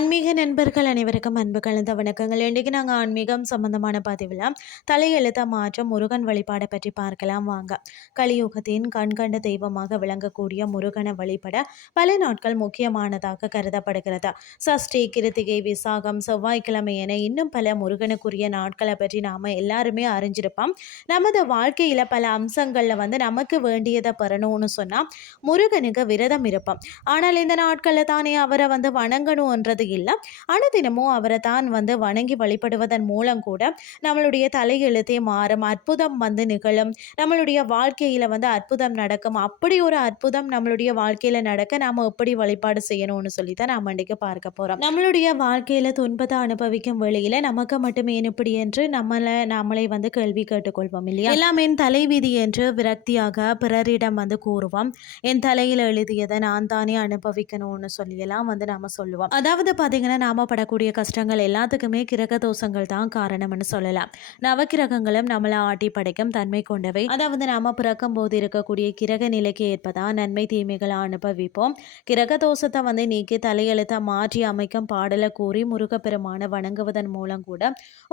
ஆன்மீக நண்பர்கள் அனைவருக்கும் அன்பு கலந்த வணக்கங்கள். இன்றைக்கு நாங்கள் ஆன்மீகம் சம்பந்தமான பதிவில் தலையெழுத்த மாற்றம் முருகன் வழிபாடை பற்றி பார்க்கலாம் வாங்க. கலியுகத்தின் கண்கண்ட தெய்வமாக விளங்கக்கூடிய முருகனை வழிபட பல நாட்கள் முக்கியமானதாக கருதப்படுகிறது. சஷ்டி கிருத்திகை விசாகம் செவ்வாய்க்கிழமை என இன்னும் பல முருகனுக்குரிய நாட்களை பற்றி நாம் எல்லாருமே அறிஞ்சிருப்போம். நமது வாழ்க்கையில் பல அம்சங்களில் வந்து நமக்கு வேண்டியதை பெறணும்னு சொன்னால் முருகனுக்கு விரதம் இருப்போம். ஆனால் இந்த நாட்களில் தானே அவரை வந்து வணங்கணுன்றது இல்லை. அனுதினமும் அவரை தான் வந்து வணங்கி வழிபடுவதன் மூலம் கூட நம்மளுடைய தலையெழுத்தே மாறும் அற்புதம் வந்து நிகழும். நம்மளுடைய வாழ்க்கையில் வந்து அற்புதம் நடக்கும். அப்படி ஒரு அற்புதம் நம்மளுடைய வாழ்க்கையில் நடக்க நாம் எப்படி வழிபாடு செய்யணும்னு சொல்லி தான் நாம் அன்றைக்கு பார்க்க போகிறோம் நம்மளுடைய வாழ்க்கையில் துன்பத்தை அனுபவிக்கும் வேளையில் நமக்கு மட்டுமே இப்படி என்று நம்மளை நம்மளை வந்து கேள்வி கேட்டுக்கொள்வோம் இல்லையா? எல்லாமே என் தலைவிதி என்று விரக்தியாக பிறரிடம் வந்து கூறுவோம். என் தலையில் எழுதியதை நான் தானே அனுபவிக்கணும்னு சொல்லியெல்லாம் வந்து நாம சொல்லுவோம். அதாவது பார்த்தீங்கன்னா நாம படக்கூடிய கஷ்டங்கள் எல்லாத்துக்குமே கிரக தோஷங்கள் தான் காரணம்னு சொல்லலாம். நவக்கிரகங்களும் நம்மளை ஆட்டி படைக்கும் தன்மை கொண்டவை. அதாவது நாம பிறக்கும் போது இருக்கக்கூடிய கிரக நிலைக்கு ஏற்பதான் நன்மை தீமைகளை அனுபவிப்போம். கிரக தோஷத்தை வந்து நீக்கி தலையெழுத்தை மாற்றி அமைக்கும் பாடலை கூறி முருகப்பெருமான வணங்குவதன் மூலம் கூட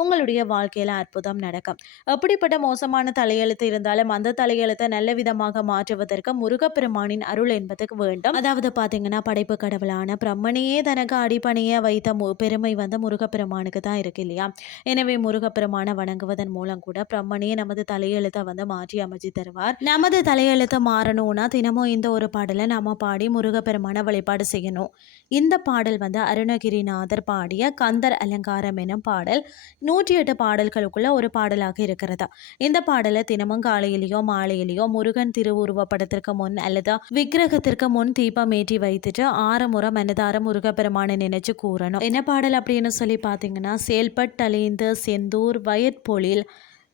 உங்களுடைய வாழ்க்கையில அற்புதம் நடக்கும். எப்படிப்பட்ட மோசமான தலையெழுத்து இருந்தாலும் அந்த தலையெழுத்தை நல்ல விதமாக மாற்றுவதற்கு முருகப்பெருமானின் அருள் என்பதுக்கு வேண்டும். அதாவது பாத்தீங்கன்னா படைப்பு கடவுளான பிரம்மனையே தனக்கு அடிப்படை பணிய வைத்த மு பெருமை வந்து முருகப்பெருமானுக்கு தான் இருக்கு இல்லையா? எனவே முருகப்பெருமானை வணங்குவதன் மூலம் கூட பிரம்மனே நமது தலையெழுத்தை வந்து மாற்றி அமைச்சு தருவார். நமது தலையெழுத்தை மாறணும்னா தினமும் இந்த ஒரு பாடலை நம்ம பாடி முருகப்பெருமான வழிபாடு செய்யணும். இந்த பாடல் வந்து அருணகிரிநாதர் பாடிய கந்தர் அலங்காரம் எனும் பாடல் நூற்றி எட்டு பாடல்களுக்குள்ள ஒரு பாடலாக இருக்கிறதா. இந்த பாடலை தினமும் காலையிலேயோ மாலையிலேயோ முருகன் திருவுருவப்படத்திற்கு முன் அல்லது விக்கிரகத்திற்கு முன் தீபம் ஏற்றி வைத்துட்டு ஆறு முறை மனதார முருகப்பெருமான நினைவு நினைச்சு கூறணும். என்ன பாடல் அப்படின்னு சொல்லி பார்த்தீங்கன்னா செயல்பட்டழிந்து செந்தூர் வயற்பொழில்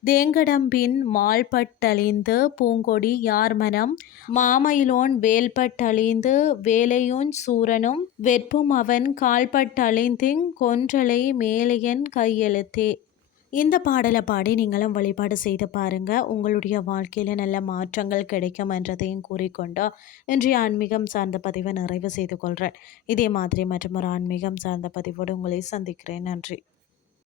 தேங்கடம்பின் மால்பட்டழிந்து பூங்கொடி யார் மனம் மாமயிலோன் வேல்பட்டழிந்து வேலையோன் சூரனும் வெற்பும் அவன் கால்பட்டழிந்திங் கொன்றலை மேலையன் கையெழுத்தே. இந்த பாடலை பாடி நீங்களும் வழிபாடு செய்து பாருங்கள் உங்களுடைய வாழ்க்கையில் நல்ல மாற்றங்கள் கிடைக்கும் என்றதையும் கூறிக்கொண்டு இன்றைய ஆன்மீகம் சார்ந்த பதிவை நிறைவு செய்து கொள்கிறேன் இதே மாதிரி மற்றும் ஒரு ஆன்மீகம் சார்ந்த பதிவோடு உங்களை சந்திக்கிறேன். நன்றி.